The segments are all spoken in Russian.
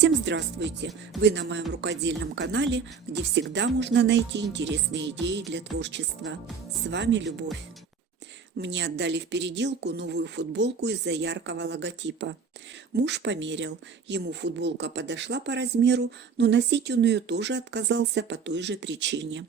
Всем здравствуйте! Вы на моем рукодельном канале, где всегда можно найти интересные идеи для творчества. С вами Любовь. Мне отдали в переделку новую футболку из-за яркого логотипа. Муж померил, ему футболка подошла по размеру, но носить он ее тоже отказался по той же причине.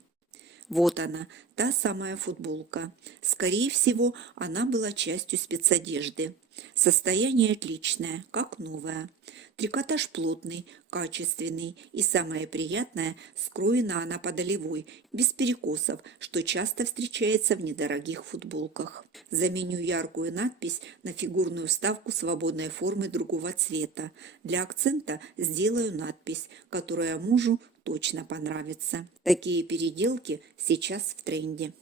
Вот она, та самая футболка. Скорее всего, она была частью спецодежды. Состояние отличное, как новая. Трикотаж плотный, качественный и, самое приятное, скроена она по долевой, без перекосов, что часто встречается в недорогих футболках. Заменю яркую надпись на фигурную вставку свободной формы другого цвета. Для акцента сделаю надпись, которая мужу точно понравится. Такие переделки сейчас в тренде.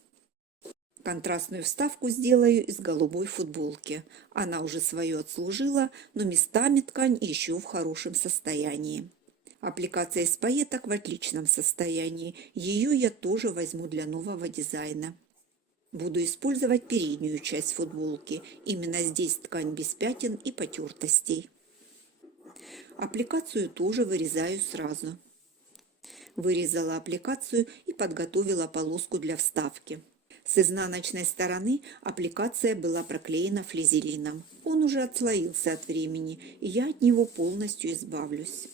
Контрастную вставку сделаю из голубой футболки. Она уже свое отслужила, но местами ткань еще в хорошем состоянии. Аппликация из пайеток в отличном состоянии. Ее я тоже возьму для нового дизайна. Буду использовать переднюю часть футболки. Именно здесь ткань без пятен и потертостей. Аппликацию тоже вырезаю сразу. Вырезала аппликацию и подготовила полоску для вставки. С изнаночной стороны аппликация была проклеена флизелином. Он уже отслоился от времени, и я от него полностью избавлюсь.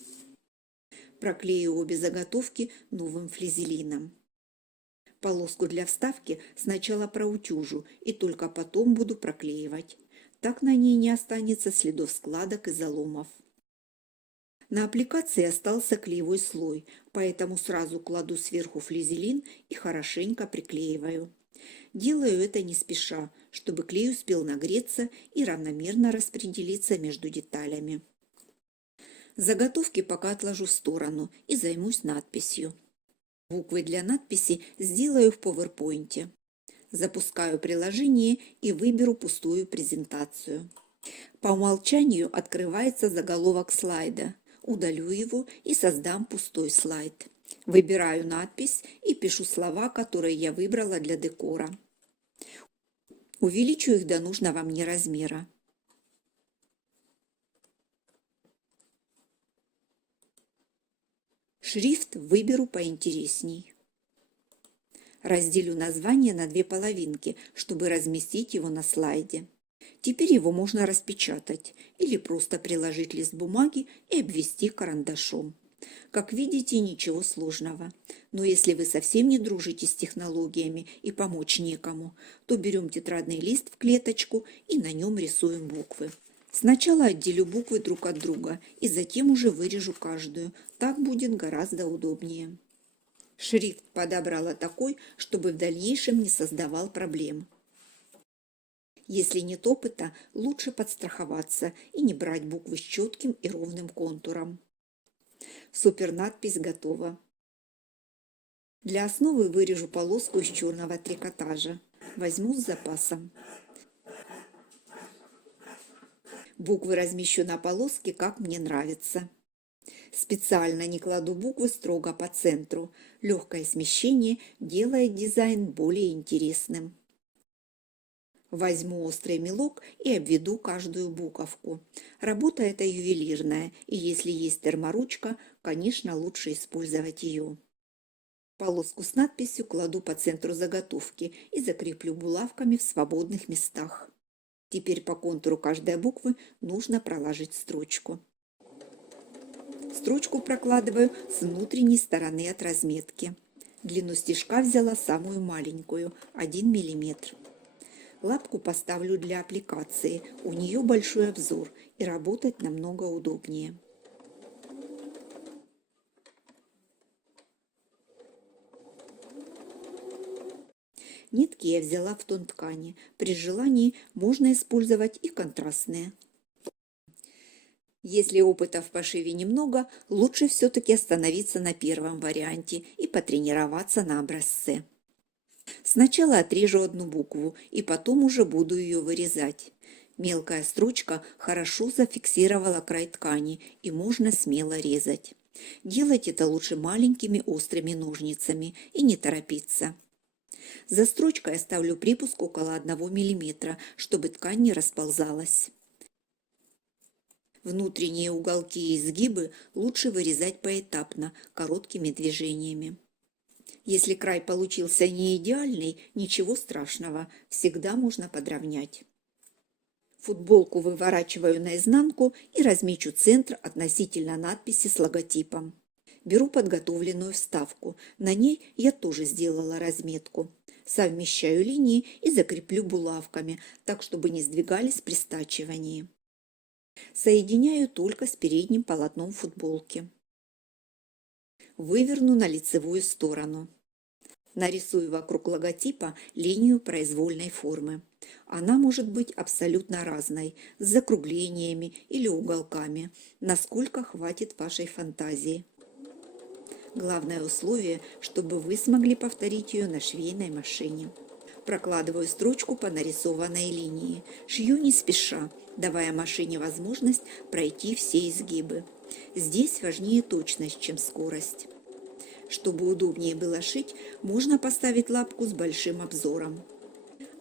Проклею обе заготовки новым флизелином. Полоску для вставки сначала проутюжу и только потом буду проклеивать. Так на ней не останется следов складок и заломов. На аппликации остался клеевой слой, поэтому сразу кладу сверху флизелин и хорошенько приклеиваю. Делаю это не спеша, чтобы клей успел нагреться и равномерно распределиться между деталями. Заготовки пока отложу в сторону и займусь надписью. Буквы для надписи сделаю в PowerPoint. Запускаю приложение и выберу пустую презентацию. По умолчанию открывается заголовок слайда. Удалю его и создам пустой слайд. Выбираю надпись и пишу слова, которые я выбрала для декора. Увеличу их до нужного мне размера. Шрифт выберу поинтересней. Разделю название на две половинки, чтобы разместить его на слайде. Теперь его можно распечатать или просто приложить лист бумаги и обвести карандашом. Как видите, ничего сложного. Но если вы совсем не дружите с технологиями и помочь некому, то берем тетрадный лист в клеточку и на нем рисуем буквы. Сначала отделю буквы друг от друга и затем уже вырежу каждую. Так будет гораздо удобнее. Шрифт подобрала такой, чтобы в дальнейшем не создавал проблем. Если нет опыта, лучше подстраховаться и не брать буквы с четким и ровным контуром. Супернадпись готова. Для основы вырежу полоску из черного трикотажа. Возьму с запасом. Буквы размещу на полоске, как мне нравится. Специально не кладу буквы строго по центру. Легкое смещение делает дизайн более интересным. Возьму острый мелок и обведу каждую буковку. Работа эта ювелирная, и если есть терморучка, конечно, лучше использовать ее. Полоску с надписью кладу по центру заготовки и закреплю булавками в свободных местах. Теперь по контуру каждой буквы нужно проложить строчку. Строчку прокладываю с внутренней стороны от разметки. Длину стежка взяла самую маленькую, 1 мм. Лапку поставлю для аппликации, у нее большой обзор и работать намного удобнее. Нитки я взяла в тон ткани, при желании можно использовать и контрастные. Если опыта в пошиве немного, лучше все-таки остановиться на первом варианте и потренироваться на образце. Сначала отрежу одну букву и потом уже буду ее вырезать. Мелкая строчка хорошо зафиксировала край ткани и можно смело резать. Делать это лучше маленькими острыми ножницами и не торопиться. За строчкой оставлю припуск около 1 мм, чтобы ткань не расползалась. Внутренние уголки и изгибы лучше вырезать поэтапно, короткими движениями. Если край получился не идеальный, ничего страшного, всегда можно подровнять. Футболку выворачиваю наизнанку и размечу центр относительно надписи с логотипом. Беру подготовленную вставку, на ней я тоже сделала разметку. Совмещаю линии и закреплю булавками, так чтобы не сдвигались при стачивании. Соединяю только с передним полотном футболки. Выверну на лицевую сторону. Нарисую вокруг логотипа линию произвольной формы. Она может быть абсолютно разной, с закруглениями или уголками, насколько хватит вашей фантазии. Главное условие, чтобы вы смогли повторить ее на швейной машине. Прокладываю строчку по нарисованной линии. Шью не спеша, давая машине возможность пройти все изгибы. Здесь важнее точность, чем скорость. Чтобы удобнее было шить, можно поставить лапку с большим обзором.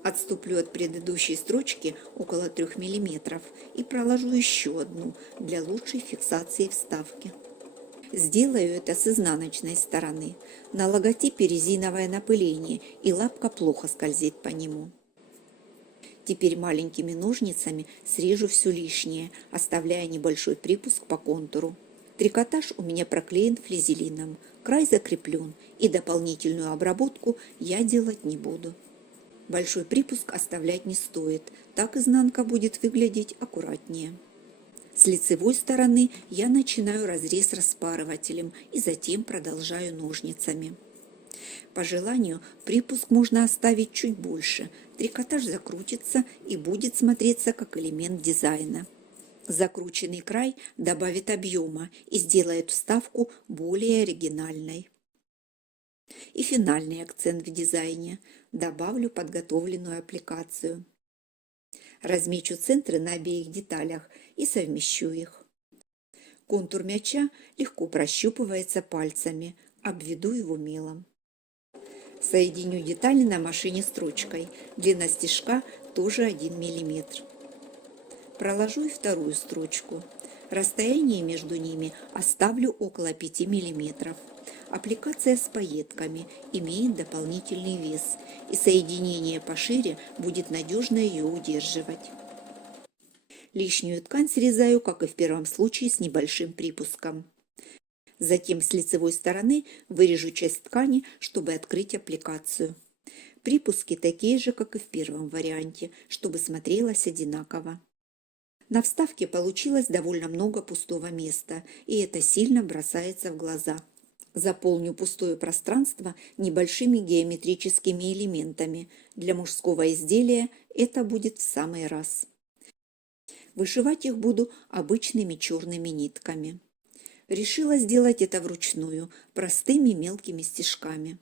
Отступлю от предыдущей строчки около 3 мм и проложу еще одну для лучшей фиксации вставки. Сделаю это с изнаночной стороны. На логотипе резиновое напыление, и лапка плохо скользит по нему. Теперь маленькими ножницами срежу все лишнее, оставляя небольшой припуск по контуру. Трикотаж у меня проклеен флизелином, край закреплен, и дополнительную обработку я делать не буду. Большой припуск оставлять не стоит, так изнанка будет выглядеть аккуратнее. С лицевой стороны я начинаю разрез распарывателем и затем продолжаю ножницами. По желанию припуск можно оставить чуть больше, трикотаж закрутится и будет смотреться как элемент дизайна. Закрученный край добавит объема и сделает вставку более оригинальной. И финальный акцент в дизайне. Добавлю подготовленную аппликацию. Размечу центры на обеих деталях и совмещу их. Контур мяча легко прощупывается пальцами, обведу его мелом. Соединю детали на машине строчкой. Длина стежка тоже 1 мм. Проложу и вторую строчку. Расстояние между ними оставлю около 5 мм. Аппликация с пайетками имеет дополнительный вес, и соединение пошире будет надежно ее удерживать. Лишнюю ткань срезаю, как и в первом случае, с небольшим припуском. Затем с лицевой стороны вырежу часть ткани, чтобы открыть аппликацию. Припуски такие же, как и в первом варианте, чтобы смотрелось одинаково. На вставке получилось довольно много пустого места, и это сильно бросается в глаза. Заполню пустое пространство небольшими геометрическими элементами. Для мужского изделия это будет в самый раз. Вышивать их буду обычными черными нитками. Решила сделать это вручную, простыми мелкими стежками.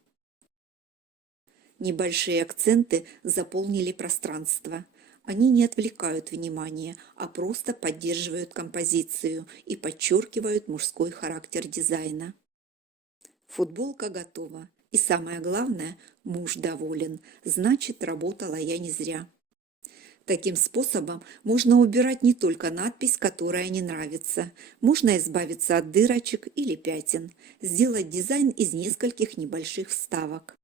Небольшие акценты заполнили пространство. Они не отвлекают внимания, а просто поддерживают композицию и подчеркивают мужской характер дизайна. Футболка готова. И самое главное, муж доволен. Значит, работала я не зря. Таким способом можно убирать не только надпись, которая не нравится. Можно избавиться от дырочек или пятен, сделать дизайн из нескольких небольших вставок.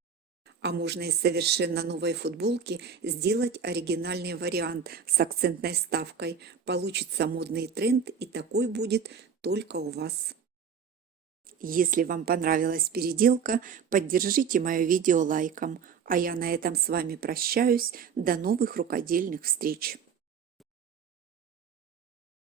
А можно из совершенно новой футболки сделать оригинальный вариант с акцентной вставкой. Получится модный тренд, и такой будет только у вас. Если вам понравилась переделка, поддержите мое видео лайком, а я на этом с вами прощаюсь. До новых рукодельных встреч!